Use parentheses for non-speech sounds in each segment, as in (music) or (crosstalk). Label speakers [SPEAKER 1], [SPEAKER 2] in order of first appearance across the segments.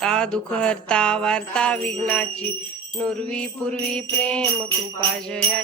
[SPEAKER 1] ता दुःख वार्ता विघ्नाची. नुरवी पूर्वी प्रेम कृपा जया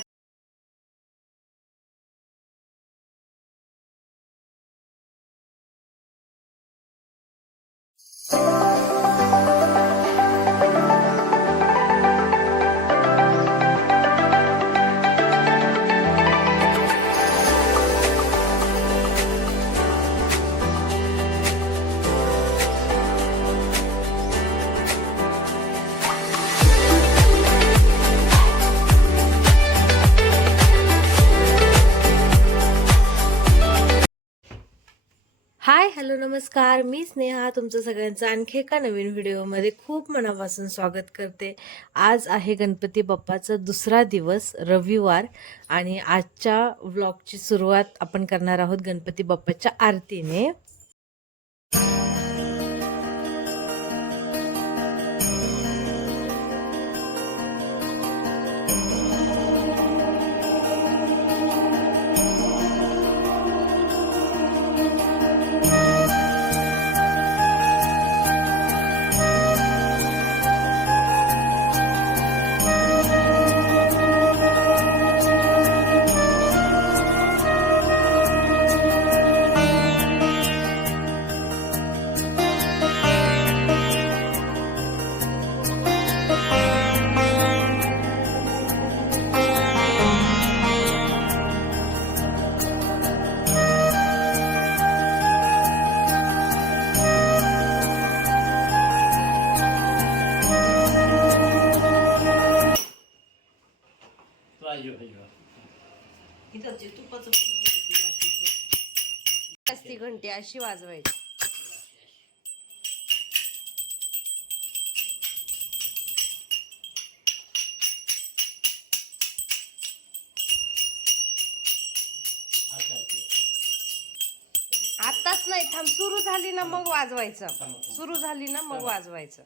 [SPEAKER 1] नमस्कार मी स्नेहा. तुमचं सगळ्यांचं आणखी एका नवीन व्हिडिओमध्ये खूप मनापासून स्वागत करते. आज आहे गणपती बाप्पाचा दुसरा दिवस रविवार आणि आजच्या व्लॉगची सुरुवात आपण करणार आहोत गणपती बाप्पाच्या आरतीने. असती घंटी अशी वाजवायची. आताच नाही थांब सुरू झाली ना मग वाजवायचं. सुरू झाली ना मग वाजवायचं.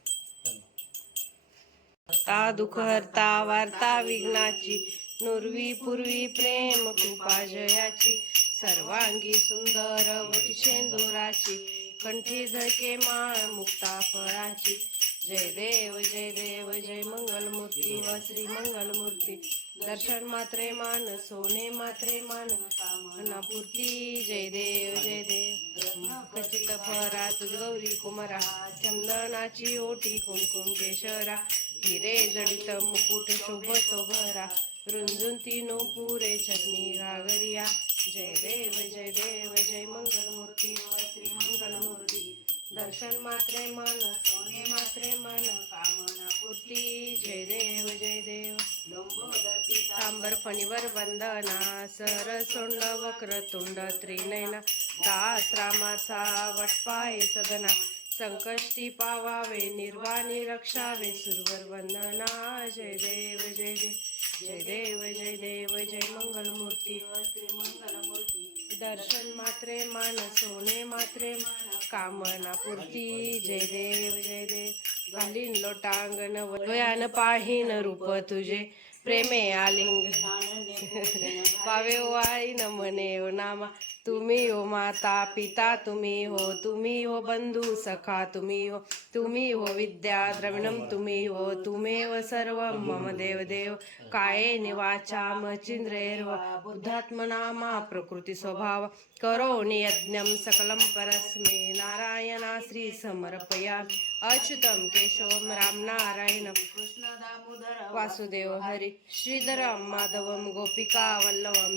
[SPEAKER 1] ता दुःख हरता वार्ता विघ्नाची नुरवी पूर्वी प्रेम कृपा जयाची सर्वांगी सुंदर वटी शेंदुराची कंठी झळके माळ मुक्ता फळाची. जय देव जय देव जय मंगल मूर्ती व श्री मंगलमूर्ती. दर्शन मात्रे मान सोने मात्रे मान पूर्ती जय देव जय देव. खचित फरात गौरी कुमारा चंदनाची ओटी कुमकुम केशरा. हिरे जडित मुकुट शोभतो भरा. रुंजून नो पुरे चरणी घागरिया जय देव जय देव जय मंगलमूर्ती श्री मंगलमूर्ती। दर्शन मात्रे मन सोने मात्रे मन कामना पूर्ती। जय देव जय देव। तांबर फणीवर वंदना सर सोंड वक्र तुंड त्रिनयना। दास रामाचा वटपाय सदना। संकष्टी पावावे निर्वाणी रक्षावे सुरवर वंदना। जय देव जय देव। जय देव जय देव जय मंगल मूर्ती दर्शन मात्रे मान सोने मात्रे कामना पूर्ती। जय देव जय देव। घालीन लोटांगण वयान पाहीन रूप तुझे। प्रेमे आलिंग। पावे ओ आई न ओ नामा। तुम्ही हो माता पिता तुम्ही हो तुम्ही हो बंधू सखा तुम्ही हो तुम्ही हो विद्या द्रविणम तुम्ही हो तुमेव हो सर्व। मम देव देव काये निवाचा मचिंद्रेर्व बुद्धात्मनामा प्रकृती स्वभाव। करोणि यज्ञं सकलं परस्मे नारायणा श्री समर्पया। अच्युतं केशवं रामनारायणं कृष्णदामोदर वासुदेव हरि। श्रीधरं माधवं गोपिका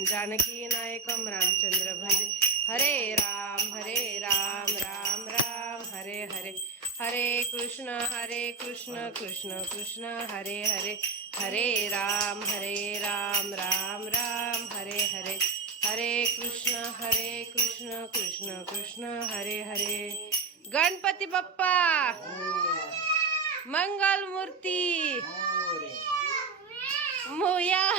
[SPEAKER 1] जानकीनायकं रामचन्द्र भजे। हरे राम हरे राम राम राम हरे हरे। हरे कृष्ण हरे कृष्ण कृष्ण कृष्ण हरे हरे। हरे राम हरे राम कृष्ण हरे हरे. गणपती बाप्पा! मंगल मूर्ती! मोया!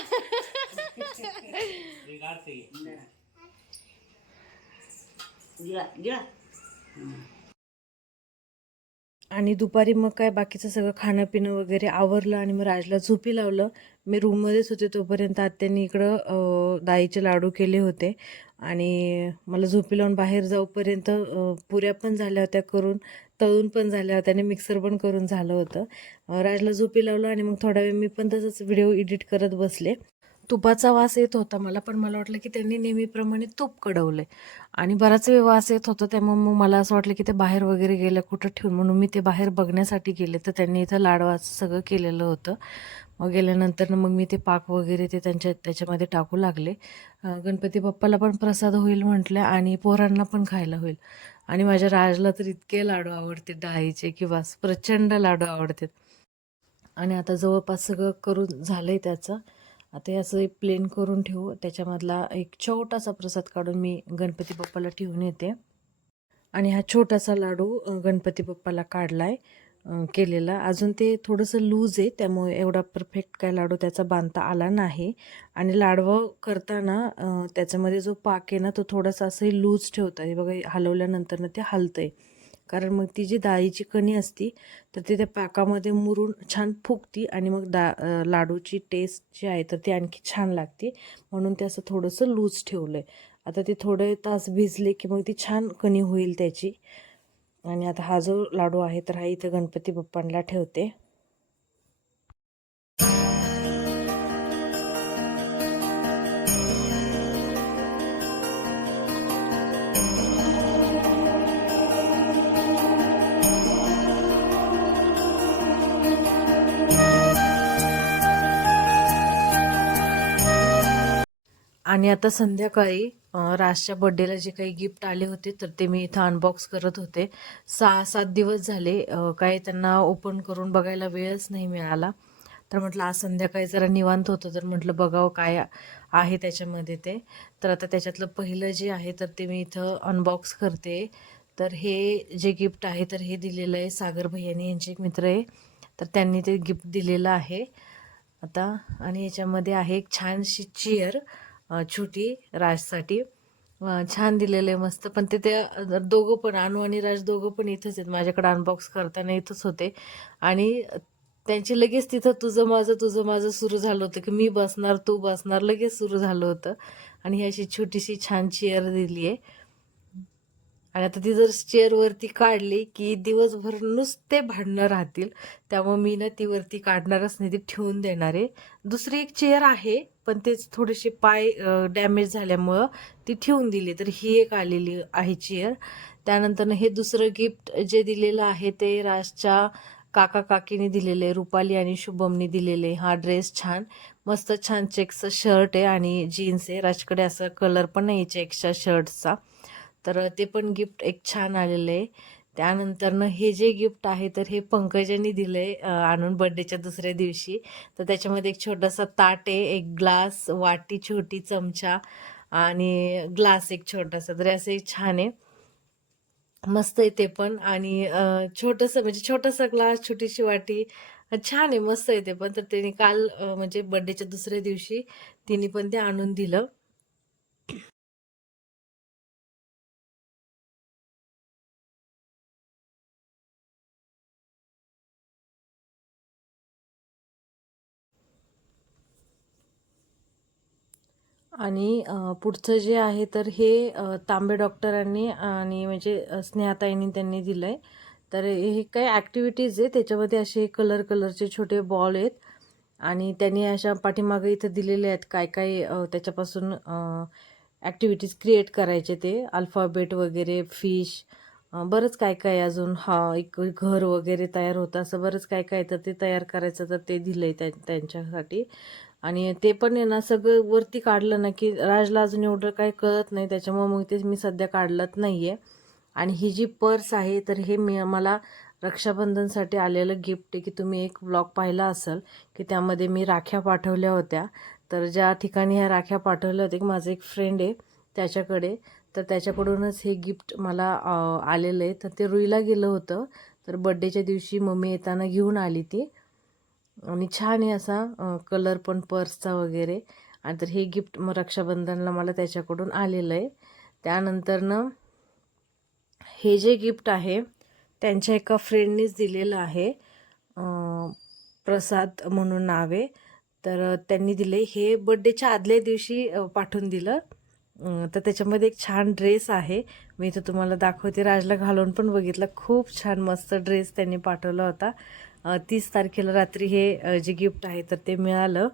[SPEAKER 1] (laughs) आणि दुपारी मग काय बाकीचं सगळं खाणं पिणं वगैरे आवरलं आणि मग राजला झोपी लावलं. मी रूममध्येच होते तोपर्यंत आत्यांनी इकडं दाईचे लाडू केले होते. आणि मला झोपी लावून बाहेर जाऊपर्यंत पुऱ्या पण झाल्या होत्या करून तळून पण झाल्या होत्या आणि मिक्सर पण करून झालं होतं. राजला झोपी लावलं आणि मग थोडा वेळ मी पण तसंच व्हिडिओ एडिट करत बसले. तुपाचा वास येत होता मला पण मला वाटलं की त्यांनी नेहमीप्रमाणे तूप कडवलंय. आणि बराच वेळ वास येत होता त्यामुळे मग मला असं वाटलं की ते बाहेर वगैरे गेलं कुठं ठेवून. म्हणून मी ते बाहेर बघण्यासाठी गेले. तर त्यांनी इथं लाडवाचं सगळं केलेलं होतं. मग गेल्यानंतर मग मी ते पाक वगैरे ते त्यांच्या त्याच्यामध्ये टाकू लागले. गणपती बाप्पाला पण प्रसाद होईल म्हटलं आणि पोरांना पण खायला होईल. आणि माझ्या राजला तर इतके लाडू आवडते डाळीचे किंवा प्रचंड लाडू आवडतात आणि आता जवळपास सगळं करून झालं आहे त्याचं. आता हे असं प्लेन करून ठेवू. त्याच्यामधला एक छोटासा प्रसाद काढून मी गणपती बाप्पाला ठेवून येते. आणि हा छोटासा लाडू गणपती बाप्पाला काढला आहे केलेला. अजून ते थोडंसं लूज आहे त्यामुळे एवढा परफेक्ट काय लाडू त्याचा बांधता आला नाही. आणि लाडवं करताना त्याच्यामध्ये जो पाक आहे ना तो थोडासा असंही लूज ठेवता आहे बघा हलवल्यानंतर ना ते आहे कारण मग ती जी डाळीची कणी असती तर ती त्या पाकामध्ये मुरून छान फुगती आणि मग डा लाडूची टेस्ट जी आहे तर ती आणखी छान लागते. म्हणून ते असं थोडंसं लूज ठेवलं आहे आता ते थोडे तास भिजले की मग ती छान कणी होईल त्याची. आणि आता हा जो लाडू आहे तर हा इथं गणपती बाप्पांना ठेवते. आणि आता संध्याकाळी राजच्या बड्डेला जे काही गिफ्ट आले होते तर ते मी इथं अनबॉक्स करत होते. सहा सात दिवस झाले काही त्यांना ओपन करून बघायला वेळच नाही मिळाला. तर म्हटलं आज संध्याकाळी जरा निवांत होतं तर म्हटलं बघावं काय आहे त्याच्यामध्ये ते. तर आता त्याच्यातलं पहिलं जे आहे तर ते मी इथं अनबॉक्स करते. तर हे जे गिफ्ट आहे तर हे दिलेलं आहे सागर भैयानी यांचे एक मित्र आहे. तर त्यांनी ते गिफ्ट दिलेलं आहे. आता आणि याच्यामध्ये आहे एक छानशी चेअर छोटी राजसाठी. छान दिलेलं आहे मस्त. पण ते दोघं पण अनु आणि राज दोघं पण इथंच आहेत. माझ्याकडे अनबॉक्स करताना इथंच होते. आणि त्यांची लगेच तिथं तुझं माझं तुझं माझं सुरू झालं होतं की मी बसणार तू बसणार लगेच सुरू झालं होतं. आणि ही अशी छोटीशी छान चेअर दिली आहे आणि आता ती जर चेअरवरती काढली की दिवसभर नुसते भांडणं राहतील त्यामुळे मी ना ती वरती काढणारच नाही ती ठेवून देणार आहे. दुसरी एक चेअर आहे पण तेच थोडेसे पाय डॅमेज झाल्यामुळं ती ठेवून दिली. तर ही एक आलेली आहे चेअर त्यानंतर हे दुसरं गिफ्ट जे दिलेलं आहे ते राजच्या काका काकीने दिलेले रुपाली आणि शुभमने दिलेले हा ड्रेस छान मस्त छान चेक्सचं शर्ट आहे आणि जीन्स आहे. राजकडे असं कलर पण नाही चेक्सच्या शर्टचा तर ते पण गिफ्ट एक छान आलेलं आहे. त्यानंतरनं हे जे गिफ्ट आहे तर हे पंकजांनी दिलं आहे आणून बड्डेच्या दुसऱ्या दिवशी. तर त्याच्यामध्ये एक छोटासा ताट आहे एक ग्लास वाटी छोटी चमचा आणि ग्लास एक छोटासा. तर असे छान आहे. मस्त आहे ते पण. आणि छोटंसं म्हणजे छोटासा ग्लास छोटीशी वाटी छान आहे मस्त आहे ते पण. तर त्याने काल म्हणजे बड्डेच्या दुसऱ्या दिवशी तिने पण ते आणून दिलं. आणि पुढचं जे आहे तर हे तांबे डॉक्टरांनी आणि म्हणजे स्नेहाताईंनी त्यांनी दिलं आहे तर हे काही ॲक्टिव्हिटीज आहे त्याच्यामध्ये असे कलर कलरचे छोटे बॉल आहेत. आणि त्यांनी अशा पाठीमागे इथं दिलेले आहेत काय काय त्याच्यापासून ॲक्टिव्हिटीज क्रिएट करायचे ते. अल्फाबेट वगैरे फिश बरंच काय काय अजून हा एक घर वगैरे तयार होतं असं बरंच काय काय तर ते तयार करायचं तर ते दिलं आहे त्या त्यांच्यासाठी. आणि ते पण आहे ना सगळं वरती काढलं ना की राजला अजून एवढं काही कळत नाही त्याच्यामुळे मग ते मी सध्या काढलंच नाही आहे आणि ही जी पर्स आहे तर हे मी मला रक्षाबंधनसाठी आलेलं गिफ्ट आहे की तुम्ही एक ब्लॉग पाहिला असेल की त्यामध्ये मी राख्या पाठवल्या होत्या. तर ज्या ठिकाणी ह्या राख्या पाठवल्या होत्या की माझं एक फ्रेंड आहे त्याच्याकडे. तर त्याच्याकडूनच हे गिफ्ट मला आलेलं आहे. तर ते रुईला गेलं होतं. तर बड्डेच्या दिवशी मम्मी येताना घेऊन आली ती. आणि छान आहे असा कलर पण पर्सचा वगैरे. आणि तर हे गिफ्ट मग रक्षाबंधनला मला त्याच्याकडून आलेलं आहे. त्यानंतरनं हे जे गिफ्ट आहे त्यांच्या एका फ्रेंडनीच दिलेलं आहे प्रसाद म्हणून नाव. आहे तर त्यांनी दिले. हे बड्डेच्या आदल्या दिवशी पाठवून दिलं. तर त्याच्यामध्ये एक छान ड्रेस आहे. मी इथं तुम्हाला दाखवते. राजला घालून पण बघितलं. खूप छान मस्त ड्रेस त्यांनी पाठवला होता. तीस तारखेला रात्री हे जे गिफ्ट आहे तर ते मिळालं.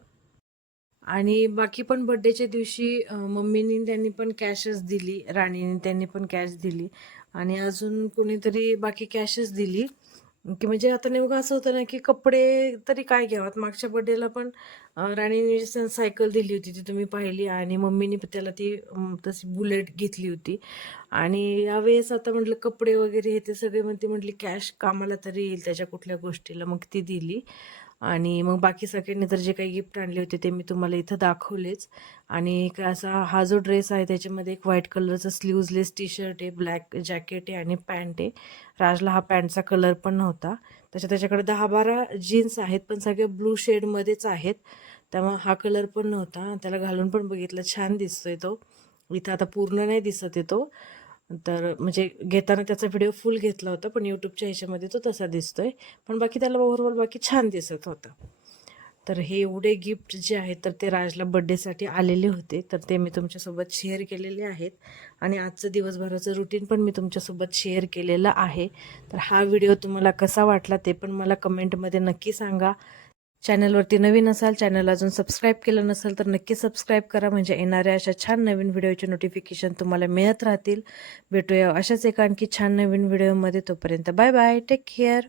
[SPEAKER 1] आणि बाकी पण बड्डेच्या दिवशी मम्मीनी त्यांनी पण कॅशच दिली राणीने त्यांनी पण कॅश दिली. आणि अजून कोणीतरी बाकी कॅशच दिली. की म्हणजे आता नेमकं असं होतं ना की कपडे तरी काय घ्यावात? मागच्या बड्डेला पण राणीने सायकल दिली होती ती तुम्ही पाहिली आणि मम्मीने त्याला ती तशी बुलेट घेतली होती. आणि यावेळेस आता म्हटलं कपडे वगैरे हे ते सगळे म्हणते म्हटली कॅश कामाला तरी येईल त्याच्या कुठल्या गोष्टीला मग ती दिली. आणि मग बाकी सगळ्यांनी तर जे काही गिफ्ट आणले होते ते मी तुम्हाला इथं दाखवलेच. आणि एक असा हा जो ड्रेस आहे त्याच्यामध्ये एक व्हाईट कलरचा स्लीवलेस टी शर्ट आहे ब्लॅक जॅकेट आहे आणि पॅन्ट आहे. राजला हा पॅन्टचा कलर पण नव्हता. त्याच्या त्याच्याकडे दहा बारा जीन्स आहेत पण सगळे ब्लू शेडमध्येच आहेत. त्यामुळे हा कलर पण नव्हता. त्याला घालून पण बघितलं छान दिसतोय तो. इथं आता पूर्ण नाही दिसत आहे तो. तर म्हणजे घेताना त्याचा व्हिडिओ फुल घेतला होता पण यूट्यूबच्या ह्याच्यामध्ये तो तसा दिसतोय. पण बाकी त्याला ओव्हरऑल बाकी छान दिसत होतं. तर हे एवढे गिफ्ट जे आहेत तर ते राजला बड्डेसाठी आलेले होते. तर ते मी तुमच्यासोबत शेअर केलेले आहेत. आणि आजचं दिवसभराचं रुटीन पण मी तुमच्यासोबत शेअर केलेलं आहे. तर हा व्हिडिओ तुम्हाला कसा वाटला ते पण मला कमेंटमध्ये नक्की सांगा. चॅनलवरती नवीन असाल चॅनल अजून सबस्क्राईब केलं नसेल तर नक्की सबस्क्राईब करा. म्हणजे येणाऱ्या अशा छान नवीन व्हिडिओचे नोटिफिकेशन तुम्हाला मिळत राहतील. भेटूया अशाच एका आणखी छान नवीन व्हिडिओमध्ये तोपर्यंत बाय बाय टेक केअर